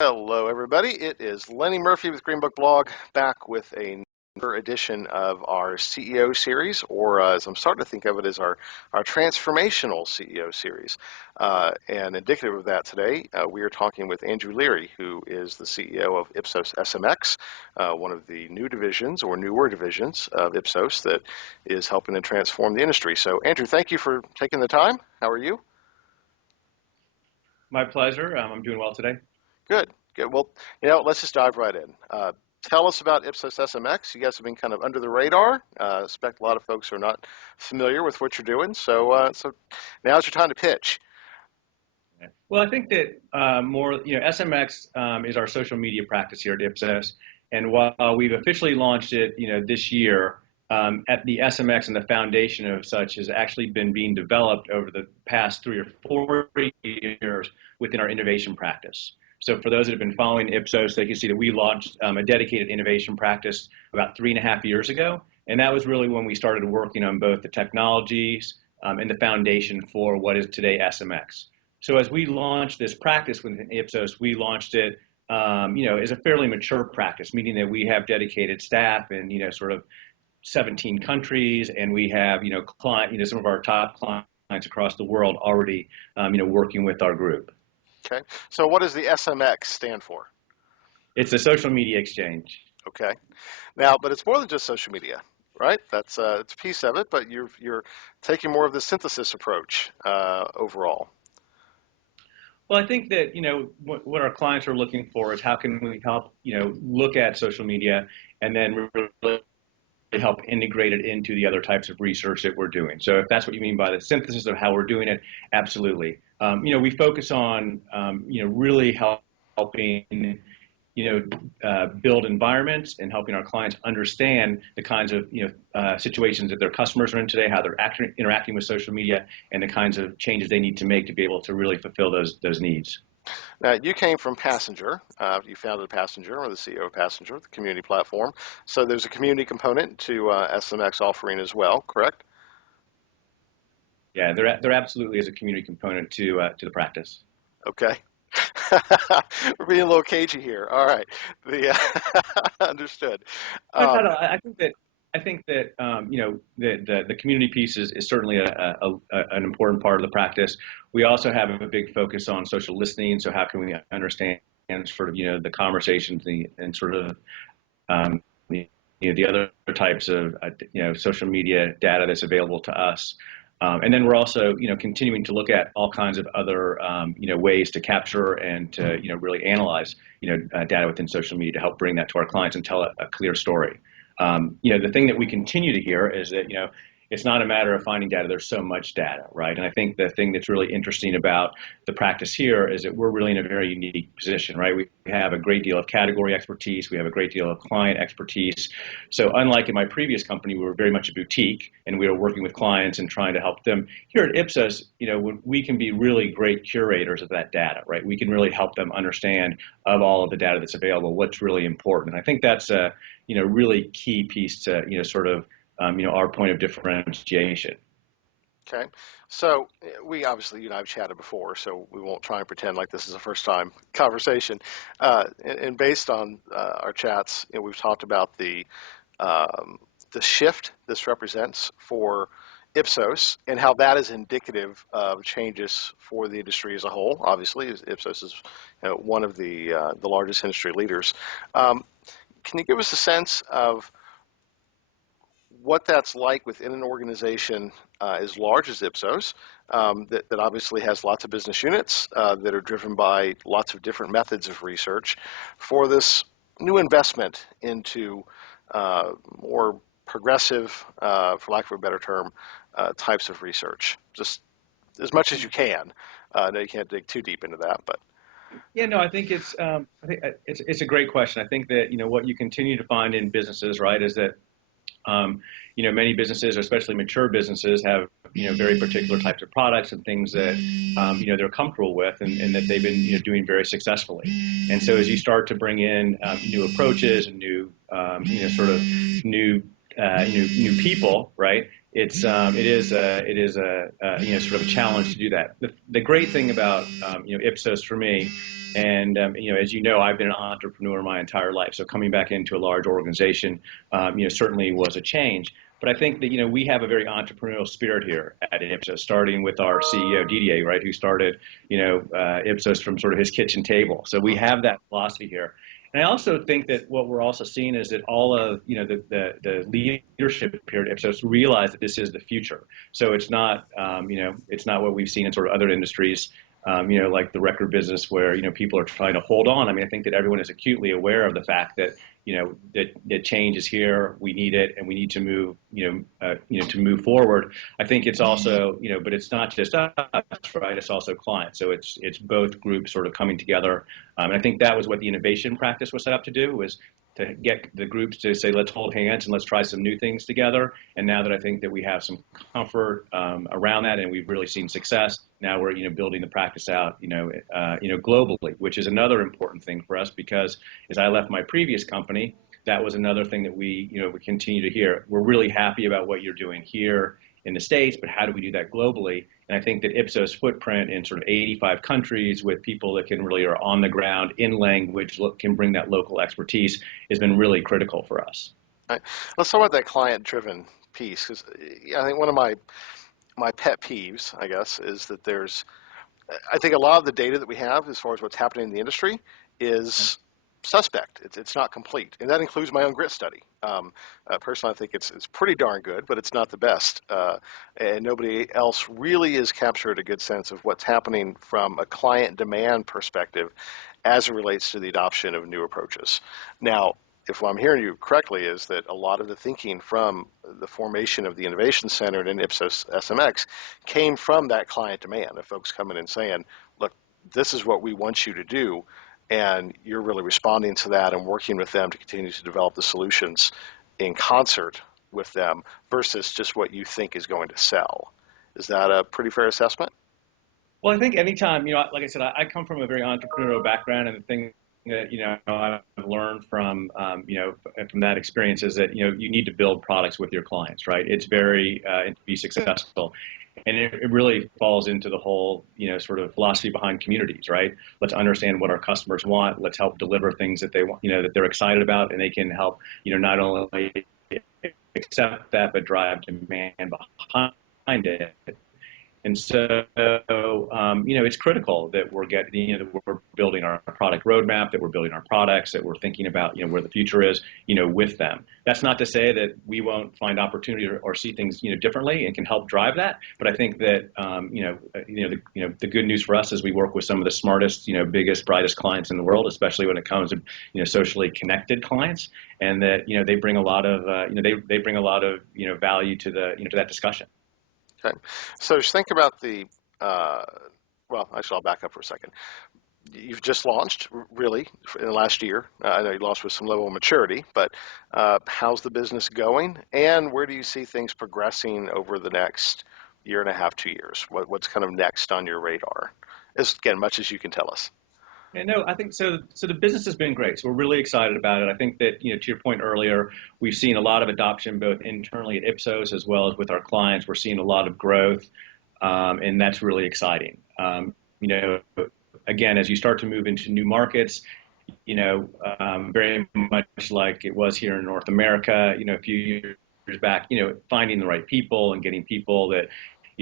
Hello, everybody. It is Lenny Murphy with Green Book Blog, back with another edition of our CEO series, or as I'm starting to think of it, as our transformational CEO series. And indicative of that today, we are talking with Andrew Leary, who is the CEO of IpsosSMX, one of the new divisions or newer divisions of Ipsos that is helping to transform the industry. So, Andrew, thank you for taking the time. How are you? My pleasure. I'm doing well today. Good, good. Well, let's just dive right in. Tell us about IpsosSMX. You guys have been kind of under the radar. I expect a lot of folks are not familiar with what you're doing. So now's your time to pitch. Well, I think that SMX is our social media practice here at Ipsos, and while we've officially launched it, this year, at the SMX and the foundation of such has actually been being developed over the past 3 or 4 years within our innovation practice. So for those that have been following Ipsos, they can see that we launched a dedicated innovation practice about 3.5 years ago. And that was really when we started working on both the technologies and the foundation for what is today SMX. So as we launched this practice within Ipsos, we launched it, as a fairly mature practice, meaning that we have dedicated staff in, sort of 17 countries, and we have, some of our top clients across the world already, working with our group. Okay. So what does the SMX stand for? It's a social media exchange. Okay. Now, but it's more than just social media, right? It's a piece of it, but you're taking more of the synthesis approach overall. Well, I think that, what our clients are looking for is how can we help, look at social media and then really help integrate it into the other types of research that we're doing. So if that's what you mean by the synthesis of how we're doing it, absolutely. We focus on, really helping, build environments and helping our clients understand the kinds of, situations that their customers are in today, how they're interacting with social media, and the kinds of changes they need to make to be able to really fulfill those needs. Now, you came from Passenger. You founded Passenger, or the CEO of Passenger, the community platform. So there's a community component to SMX offering as well, correct? Yeah, there absolutely is a community component to the practice. Okay. We're being a little cagey here. All right. Understood. No. I think that the community piece is certainly an important part of the practice. We also have a big focus on social listening. So how can we understand sort of the conversations and sort of the other types of social media data that's available to us. And then we're also, continuing to look at all kinds of other, ways to capture and to, really analyze, data within social media to help bring that to our clients and tell a clear story. The thing that we continue to hear is that, it's not a matter of finding data. There's so much data, right? And I think the thing that's really interesting about the practice here is that we're really in a very unique position, right? We have a great deal of category expertise. We have a great deal of client expertise. So unlike in my previous company, we were very much a boutique and we were working with clients and trying to help them. Here at Ipsos, we can be really great curators of that data, right? We can really help them understand of all of the data that's available, what's really important. And I think that's a, really key piece to, sort of, our point of differentiation. Okay. So we obviously, I've chatted before, so we won't try and pretend like this is a first time conversation. And based on our chats, we've talked about the shift this represents for Ipsos and how that is indicative of changes for the industry as a whole. Obviously, Ipsos is one of the largest industry leaders. Can you give us a sense of what that's like within an organization as large as Ipsos, that obviously has lots of business units that are driven by lots of different methods of research, for this new investment into more progressive, for lack of a better term, types of research? Just as much as you can. I know you can't dig too deep into that, but. Yeah, no, I think it's a great question. I think that, what you continue to find in businesses, right, is that many businesses, especially mature businesses, have very particular types of products and things that they're comfortable with and that they've been doing very successfully. And so as you start to bring in new approaches and new sort of new people, right? It is sort of a challenge to do that. The great thing about Ipsos for me, And as you know, I've been an entrepreneur my entire life. So coming back into a large organization, certainly was a change. But I think that we have a very entrepreneurial spirit here at Ipsos, starting with our CEO Didier, right, who started Ipsos from sort of his kitchen table. So we have that philosophy here. And I also think that what we're also seeing is that all of the leadership here at Ipsos realize that this is the future. So it's not what we've seen in sort of other industries, like the record business where people are trying to hold on. I mean, I think that everyone is acutely aware of the fact that that change is here. We need it, and we need to move to move forward. I think it's also but it's not just us, right? It's also clients. So it's both groups sort of coming together, and I think that was what the innovation practice was set up to do, was to get the groups to say, let's hold hands and let's try some new things together. And now that I think that we have some comfort around that, and we've really seen success, now we're building the practice out globally, which is another important thing for us, because as I left my previous company, that was another thing that we continue to hear. We're really happy about what you're doing here in the States, but how do we do that globally? And I think that Ipsos' footprint in sort of 85 countries with people that can really are on the ground in language, can bring that local expertise, has been really critical for us. Right. Let's talk about that client-driven piece, because I think one of my pet peeves, I guess, is that I think a lot of the data that we have as far as what's happening in the industry is suspect. It's not complete, and that includes my own grit study. Personally, I think it's pretty darn good, but it's not the best, and nobody else really has captured a good sense of what's happening from a client demand perspective as it relates to the adoption of new approaches. Now, if what I'm hearing you correctly is that a lot of the thinking from the formation of the Innovation Center and IpsosSMX came from that client demand of folks coming and saying, look, this is what we want you to do, and you're really responding to that and working with them to continue to develop the solutions in concert with them versus just what you think is going to sell. Is that a pretty fair assessment? Well, I think anytime, like I said, I come from a very entrepreneurial background, and the thing that I've learned from from that experience is that you need to build products with your clients, right? It's very and to be successful, and it really falls into the whole sort of philosophy behind communities, right? Let's understand what our customers want. Let's help deliver things that they want, that they're excited about, and they can help not only accept that but drive demand behind it. And so, it's critical that we're getting, that we're building our product roadmap, that we're building our products, that we're thinking about, where the future is, with them. That's not to say that we won't find opportunity or see things, differently and can help drive that. But I think that, the good news for us is we work with some of the smartest, biggest, brightest clients in the world, especially when it comes to, socially connected clients, and that, they bring a lot of, they bring a lot of, value to the, to that discussion. Okay. So just think about well, actually, I'll back up for a second. You've just launched, really, in the last year. I know you launched with some level of maturity, but how's the business going? And where do you see things progressing over the next year and a half, 2 years? What's kind of next on your radar? As, again, much as you can tell us. Yeah, no, I think so. So the business has been great. So we're really excited about it. I think that, to your point earlier, we've seen a lot of adoption both internally at Ipsos as well as with our clients. We're seeing a lot of growth, and that's really exciting. You know, again, as you start to move into new markets, very much like it was here in North America, a few years back, finding the right people and getting people that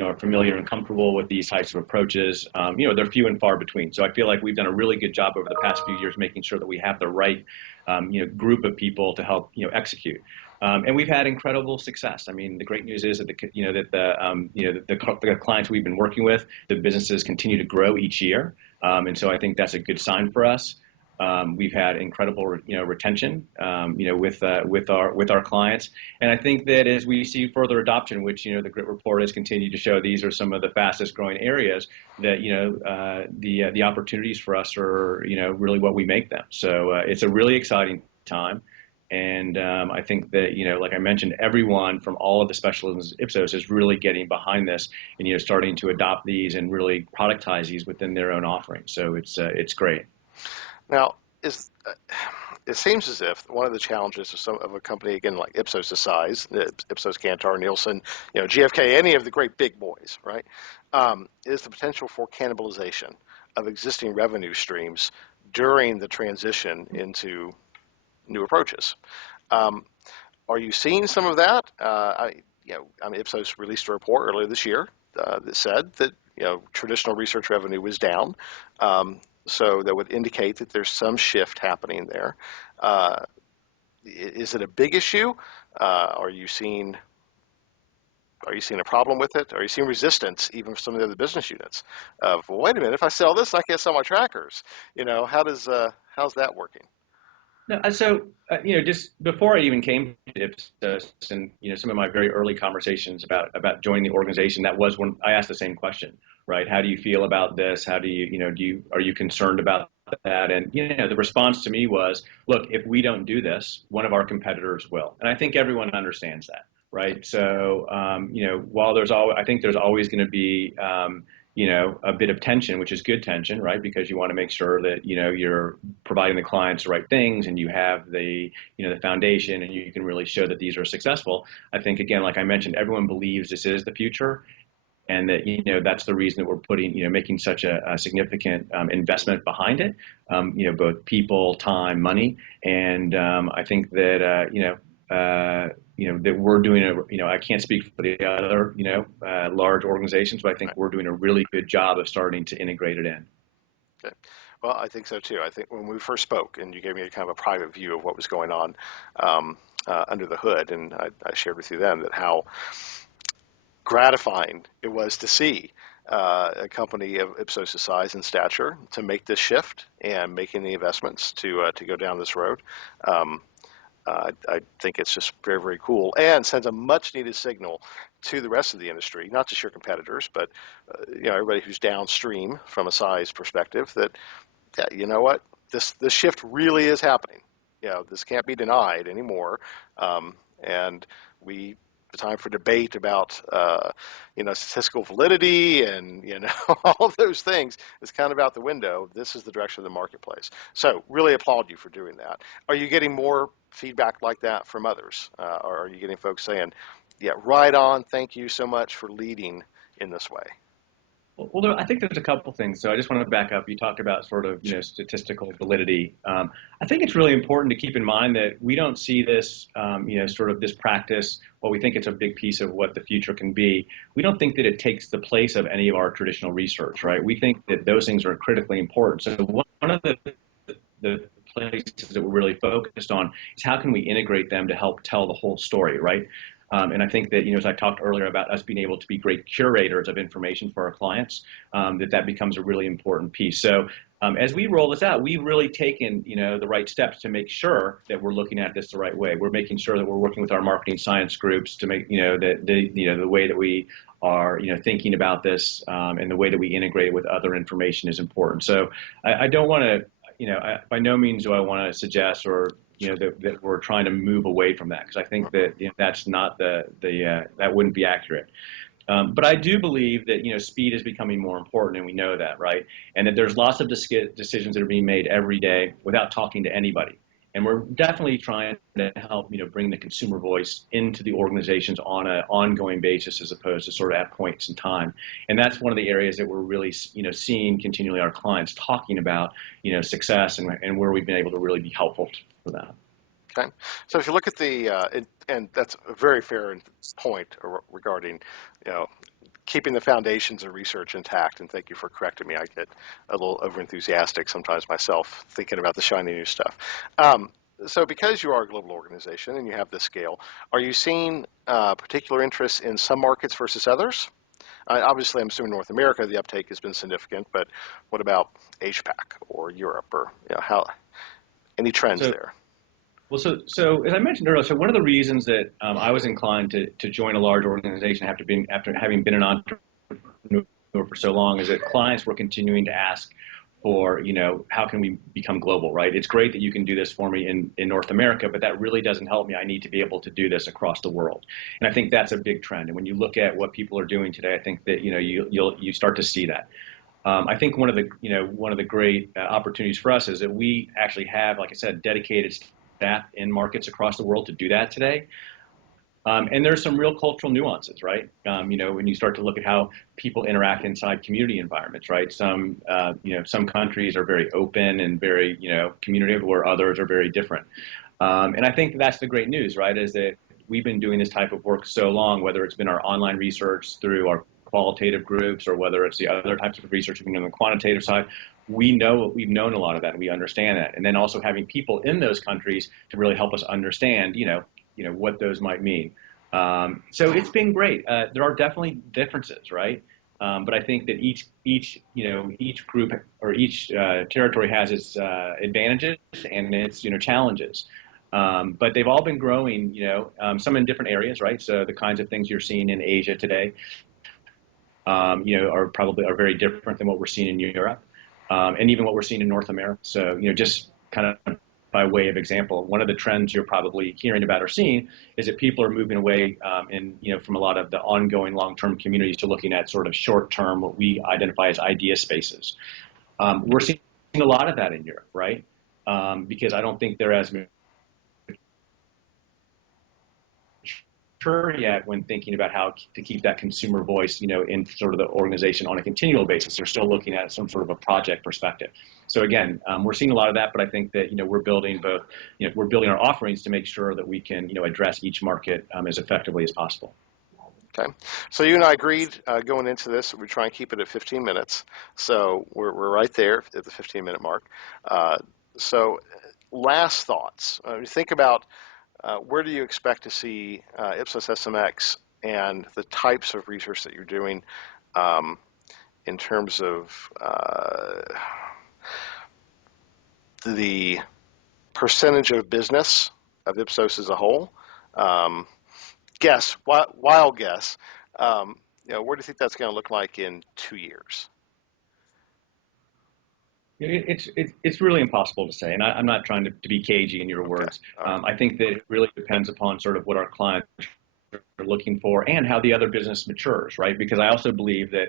are familiar and comfortable with these types of approaches. They're few and far between. So I feel like we've done a really good job over the past few years making sure that we have the right, group of people to help, execute. And we've had incredible success. I mean, the great news is that the clients we've been working with, the businesses continue to grow each year. And so I think that's a good sign for us. We've had incredible, retention, with our clients, and I think that as we see further adoption, which the Grit report has continued to show, these are some of the fastest growing areas that the opportunities for us are really what we make them. So it's a really exciting time, and I think that like I mentioned, everyone from all of the specialisms Ipsos is really getting behind this and starting to adopt these and really productize these within their own offerings. So it's great. Now, it seems as if one of the challenges of a company, again, like Ipsos' size, Ipsos, Kantar, Nielsen, GfK, any of the great big boys, right, is the potential for cannibalization of existing revenue streams during the transition into new approaches. Um, are you seeing some of that? Ipsos released a report earlier this year that said that traditional research revenue was down. So that would indicate that there's some shift happening there. Is it a big issue? Are you seeing a problem with it? Are you seeing resistance even for some of the other business units? Of, well, wait a minute, if I sell this, I can't sell my trackers. How's that working? No, just before I even came to Ipsos, and some of my very early conversations about joining the organization, that was when I asked the same question, right? How do you feel about this? How do are you concerned about that? And the response to me was, look, if we don't do this, one of our competitors will, and I think everyone understands that, right? So, while I think there's always going to be a bit of tension, which is good tension, right? Because you want to make sure that, you're providing the clients the right things and you have the foundation and you can really show that these are successful. I think, again, like I mentioned, everyone believes this is the future and that, that's the reason that we're making such a significant investment behind it, both people, time, money. And I think that, that we're doing I can't speak for the other, large organizations, but I think Right. we're doing a really good job of starting to integrate it in. Okay. Well, I think so too. I think when we first spoke, and you gave me a kind of a private view of what was going on under the hood, and I shared with you then that how gratifying it was to see a company of Ipsos' size and stature to make this shift and making the investments to go down this road. Um, I think it's just very, very cool and sends a much needed signal to the rest of the industry, not just your competitors, but everybody who's downstream from a size perspective. That you know what, this shift really is happening. This can't be denied anymore, and we. The time for debate about statistical validity and all of those things is kind of out the window. This is the direction of the marketplace. So really applaud you for doing that. Are you getting more feedback like that from others, or are you getting folks saying, "Yeah, right on. Thank you so much for leading in this way"? Well, I think there's a couple things. So I just want to back up. You talked about sort of, statistical validity. I think it's really important to keep in mind that we don't see this, sort of this practice. Well, we think it's a big piece of what the future can be. We don't think that it takes the place of any of our traditional research, right? We think that those things are critically important. So one of the places that we're really focused on is how can we integrate them to help tell the whole story, right? And I think that, as I talked earlier about us being able to be great curators of information for our clients, that becomes a really important piece. So as we roll this out, we've really taken, the right steps to make sure that we're looking at this the right way. We're making sure that we're working with our marketing science groups to make, that the way that we are, thinking about this and the way that we integrate it with other information is important. So I don't want to, by no means do I want to suggest or that we're trying to move away from that, because I think that that's not that wouldn't be accurate. But I do believe that speed is becoming more important, and we know that, right? And that there's lots of decisions that are being made every day without talking to anybody. And we're definitely trying to help bring the consumer voice into the organizations on an ongoing basis, as opposed to sort of at points in time. And that's one of the areas that we're really seeing continually our clients talking about success and where we've been able to really be helpful for them. Okay, so if you look at and that's a very fair point regarding, you know, keeping the foundations of research intact. And thank you for correcting me. I get a little overenthusiastic sometimes myself thinking about the shiny new stuff. Um, so because you are a global organization and you have this scale, are you seeing particular interests in some markets versus others? Obviously, I'm assuming North America, the uptake has been significant, but what about Asia Pac or Europe, or how any trends So there? so as I mentioned earlier, so one of the reasons that I was inclined to join a large organization after having been an entrepreneur for so long is that clients were continuing to ask for, how can we become global, right? It's great that you can do this for me in North America, but that really doesn't help me. I need to be able to do this across the world. And I think that's a big trend. And when you look at what people are doing today, I think that, you start to see that. I think one of the great opportunities for us is that we actually have, like I said, dedicated staff in markets across the world to do that today. And there's some real cultural nuances, right? When you start to look at how people interact inside community environments, right? Some countries are very open and very, communicative, where others are very different. And I think that's the great news, right? Is that we've been doing this type of work so long, whether it's been our online research through our qualitative groups or whether it's the other types of research we've been on the quantitative side, we've known a lot of that and we understand that. And then also having people in those countries to really help us understand, what those might mean. So it's been great. There are definitely differences, right? But I think that each group or each territory has its advantages and its challenges. But they've all been growing, some in different areas, right? So the kinds of things you're seeing in Asia today, are very different than what we're seeing in Europe, and even what we're seeing in North America. So, just kind of by way of example, one of the trends you're probably hearing about or seeing is that people are moving away, from a lot of the ongoing long-term communities to looking at sort of short-term, what we identify as idea spaces. We're seeing a lot of that in Europe, right? Because I don't think they're as mature yet when thinking about how to keep that consumer voice, in sort of the organization on a continual basis. They're still looking at some sort of a project perspective. So again, we're seeing a lot of that, but I think that we're building both. We're building our offerings to make sure that we can address each market as effectively as possible. Okay, so you and I agreed going into this, we try and keep it at 15 minutes. So we're right there at the 15-minute mark. So last thoughts. You think about where do you expect to see IpsosSMX and the types of research that you're doing um, in terms of the percentage of business of Ipsos as a whole? Um, wild guess. Um, where do you think that's going to look like in 2 years? It's really impossible to say, and I'm not trying to be cagey in your Okay, words. all right. I think that it really depends upon sort of what our clients are looking for and how the other business matures, right? Because I also believe that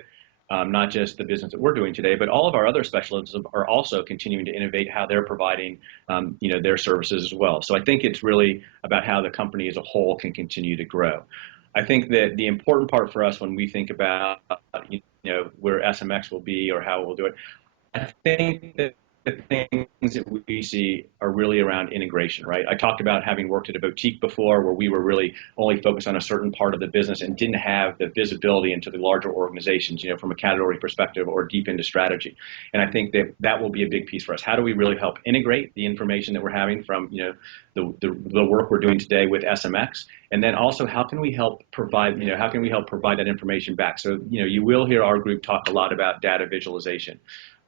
not just the business that we're doing today, but all of our other specialists are also continuing to innovate how they're providing, their services as well. So I think it's really about how the company as a whole can continue to grow. I think that the important part for us when we think about, where SMX will be or how we'll do it, I think that the things that we see are really around integration, right? I talked about having worked at a boutique before where we were really only focused on a certain part of the business and didn't have the visibility into the larger organizations, from a category perspective or deep into strategy. And I think that that will be a big piece for us. How do we really help integrate the information that we're having from, the work we're doing today with SMX? And then also, how can we help provide, that information back? So, you will hear our group talk a lot about data visualization.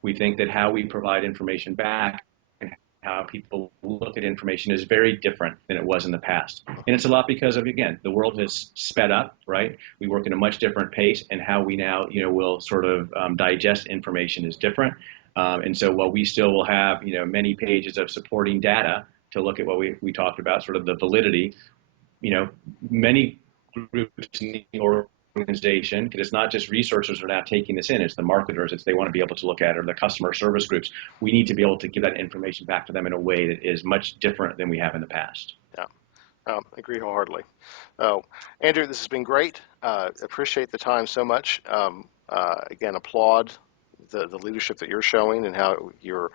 We think that how we provide information back and how people look at information is very different than it was in the past. And it's a lot because of, again, the world has sped up, right? We work at a much different pace, and how we now, will sort of digest information is different. And so while we still will have, many pages of supporting data to look at what we talked about, sort of the validity, many groups in the organization, because it's not just researchers who are now taking this in, it's the marketers, it's they want to be able to look at, or the customer service groups. We need to be able to give that information back to them in a way that is much different than we have in the past. Yeah, agree wholeheartedly. Oh, Andrew, this has been great. Appreciate the time so much. Again, applaud the leadership that you're showing and how you're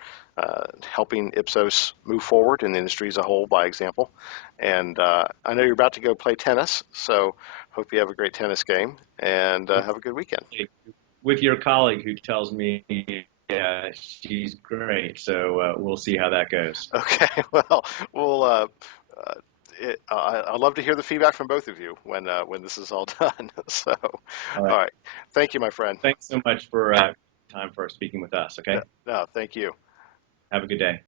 helping Ipsos move forward in the industry as a whole by example. And I know you're about to go play tennis, so hope you have a great tennis game and have a good weekend. With your colleague who tells me, yeah, she's great. So we'll see how that goes. Okay, well, we'll. Uh, I'd love to hear the feedback from both of you when this is all done. So, All all right. right, thank you, my friend. Thanks so much for time for speaking with us. Okay. No, thank you. Have a good day.